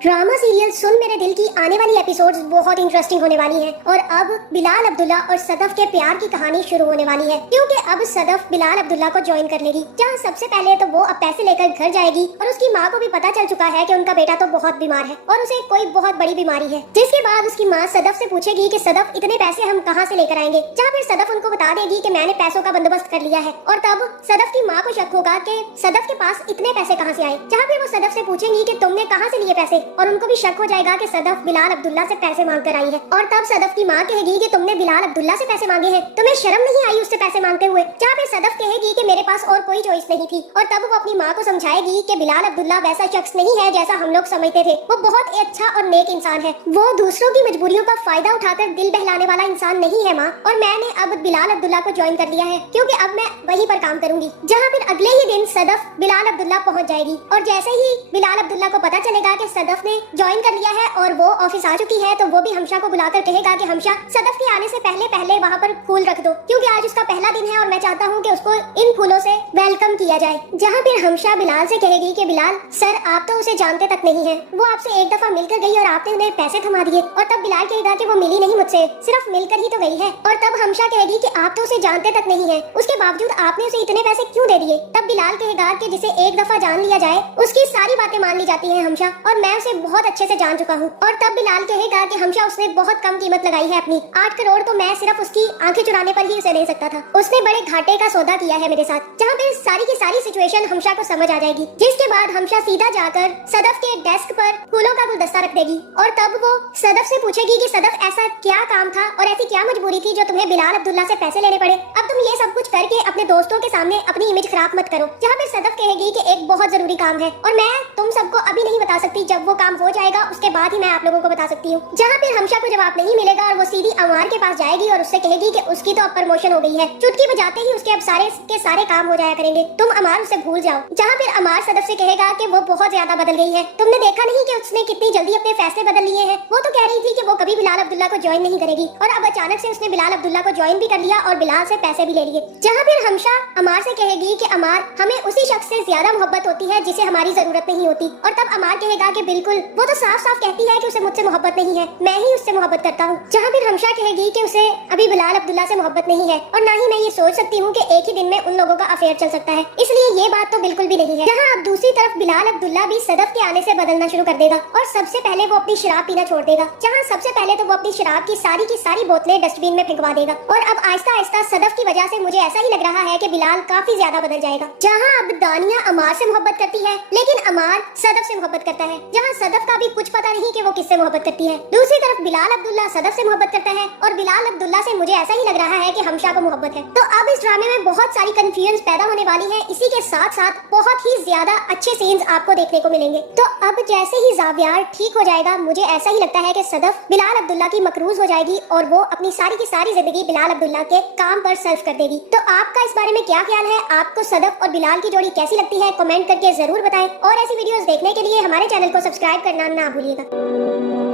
Drama serial सुन मेरे दिल की आने वाली एपिसोड्स बहुत इंटरेस्टिंग होने वाली हैं और अब बिलाल अब्दुल्ला और सदफ के प्यार की कहानी शुरू होने वाली है, क्योंकि अब सदफ बिलाल अब्दुल्ला को ज्वाइन कर लेगी। जहां सबसे पहले तो वो अब पैसे लेकर घर जाएगी और उसकी माँ को भी पता चल चुका है कि उनका बेटा तो बहुत बीमार है और उसे कोई बहुत बड़ी बीमारी है। जिसके बाद उसकी माँ सदफ से पूछेगी कि सदफ इतने पैसे हम कहाँ से लेकर आएंगे, जहाँ फिर सदफ उनको बता देगी कि मैंने पैसों का बंदोबस्त कर लिया है। और तब सदफ की माँ को शक होगा कि सदफ के पास इतने पैसे कहाँ से आए, जहाँ फिर वो सदफ से पूछेंगी कि तुमने कहाँ से लिए पैसे, और उनको भी शक हो जाएगा कि सदफ बिलाल अब्दुल्ला से पैसे मांग कर आई है। और तब सदफ की माँ कहेगी कि तुमने बिलाल अब्दुल्ला से पैसे मांगे हैं, तुम्हें शर्म नहीं आई उससे पैसे मांगते हुए, जहाँ पे सदफ कहेगी कि मेरे पास और कोई चॉइस नहीं थी। और तब वो अपनी माँ को समझाएगी कि बिलाल अब्दुल्ला वैसा शख्स नहीं है जैसा हम लोग समझते थे, वो बहुत अच्छा और नेक इंसान है, वो दूसरों की मजबूरियों का फायदा उठाकर दिल बहलाने वाला इंसान नहीं है माँ। और मैंने अब बिलाल अब्दुल्ला को ज्वाइन कर लिया है, क्योंकि अब मैं वहीं पर काम करूंगी। जहाँ फिर अगले ही दिन सदफ बिलाल अब्दुल्ला पहुँच जाएगी और जैसे ही बिलाल अब्दुल्ला को पता चलेगा कि सदफ ने ज्वाइन कर लिया है और वो ऑफिस आ चुकी है, तो वो भी हमशा को बुलाकर कहेगा कि हमशा सदफ के आने से पहले पहले वहाँ पर फूल रख दो, क्योंकि आज उसका पहला दिन है और मैं चाहता हूँ कि उसको इन फूलों से वेलकम किया जाए। जहाँ फिर हमशा बिलाल से कहेगी कि बिलाल सर आप तो उसे जानते तक नहीं है, वो आपसे एक दफा मिलकर गई और आपने उन्हें पैसे थमा दिए। और तब बिलाल कहेगा कि वो मिली नहीं मुझसे, सिर्फ मिलकर ही तो गई है। और तब हमशा कहेगी कि आप तो उसे जानते तक नहीं है, उसके बावजूद आपने उसे इतने पैसे क्यों दे दिए। तब बिलाल कहेगा कि जिसे एक दफा जान लिया जाए उसकी सारी बातें मान ली जाती है हमशा, और मैं उसे बहुत अच्छे से जान चुका हूँ। और तब बिलाल कहेगा कि हमशा उसने बहुत कम कीमत लगाई है अपनी, 8 करोड़ तो मैं सिर्फ उसकी आंखें चुराने पर ही उसे दे सकता था, उसने बड़े घाटे का सौदा किया है मेरे साथ। जहाँ पे सारी की सारी सिचुएशन हमशा को समझ आ जाएगी, जिसके बाद हमशा सीधा जाकर सदफ के डेस्क पर फूलों का गुलदस्ता रख देगी। और तब वो सदफ से पूछेगी कि सदफ ऐसा क्या काम था और ऐसी क्या मजबूरी थी जो तुम्हें बिलाल अब्दुल्ला से पैसे लेने पड़े, अब तुम ये सब कुछ करके अपने दोस्तों के सामने अपनी इमेज खराब मत करो। जहाँ पे सदफ कहेगी कि एक बहुत जरूरी काम है और मैं तुम सबको अभी नहीं बता सकती, जब वो काम हो जाएगा उसके बाद ही मैं आप लोगों को बता सकती हूँ। जहाँ फिर हमशा को जवाब नहीं मिलेगा और वो सीधी अमार के पास जाएगी और उससे कहेगी कि उसकी तो अब प्रमोशन हो गई है, चुटकी बजाते ही उसके अब सारे के सारे काम हो जाया करेंगे, तुम अमार उसे भूल जाओ। जहाँ फिर अमार सदफ से कहेगा कि वो बहुत ज्यादा बदल गई है, तुमने देखा नहीं कि उसने कितनी जल्दी अपने फैसले बदल लिए हैं, वो तो कह रही थी कि वो कभी बिलाल अब्दुल्ला को ज्वाइन नहीं करेगी और अब अचानक से उसने बिलाल अब्दुल्ला को ज्वाइन भी कर लिया और बिलाल से पैसे भी ले लिए। जहाँ फिर हमशा अमार से कहेगी कि अमार हमें उसी शख्स से ज्यादा मोहब्बत होती है जिसे हमारी जरूरत नहीं होती। और तब अमार कहेगा कि बिल्कुल, वो तो साफ साफ कहती है कि उसे मुझसे मोहब्बत नहीं है, मैं ही उससे मोहब्बत करता हूँ। जहाँ फिर हमशा कहेगी कि उसे अभी बिलाल अब्दुल्ला से मोहब्बत नहीं है और ना ही मैं ये सोच सकती हूँ कि एक ही दिन में उन लोगों का अफेयर चल सकता है, इसलिए ये बात तो बिल्कुल भी नहीं है। जहाँ अब दूसरी तरफ बिलाल अब्दुल्ला भी सदफ के आने से बदलना शुरू कर देगा और सबसे पहले वो अपनी शराब पीना छोड़ देगा। जहाँ सबसे पहले तो वो अपनी शराब की सारी बोतलें डस्टबिन में फेंकवा देगा और अब आहिस्ता आहिस्ता सदफ की वजह से मुझे ऐसा ही लग रहा है कि बिलाल काफी ज्यादा बदल जाएगा। जहाँ अब दानिया अमार से मोहब्बत करती है, लेकिन अमार सदफ से मोहब्बत करता है। जहाँ सदफ का भी कुछ पता नहीं कि वो किससे मोहब्बत करती है। दूसरी तरफ बिलाल अब्दुल्ला सदफ से मोहब्बत करता है और बिलाल अब्दुल्ला से मुझे ऐसा ही लग रहा है कि हमशा को मोहब्बत है। तो अब इस ड्रामे में बहुत सारी कंफ्यूजन पैदा होने वाली है, इसी के साथ साथ बहुत ही ज्यादा अच्छे सीन्स आपको देखने को मिलेंगे। तो अब जैसे ही जावियार ठीक हो जाएगा, मुझे ऐसा ही लगता है कि सदफ बिलाल अब्दुल्ला की मकरूज हो जाएगी और वो अपनी सारी की सारी जिंदगी बिलाल अब्दुल्ला के काम पर सर्व कर देगी। तो आपका इस बारे में क्या ख्याल है? आपको सदफ और बिलाल की जोड़ी कैसी लगती है? कमेंट करके जरूर बताएं और ऐसी वीडियोस देखने के लिए हमारे चैनल को सब्सक्राइब करना ना भूलिएगा।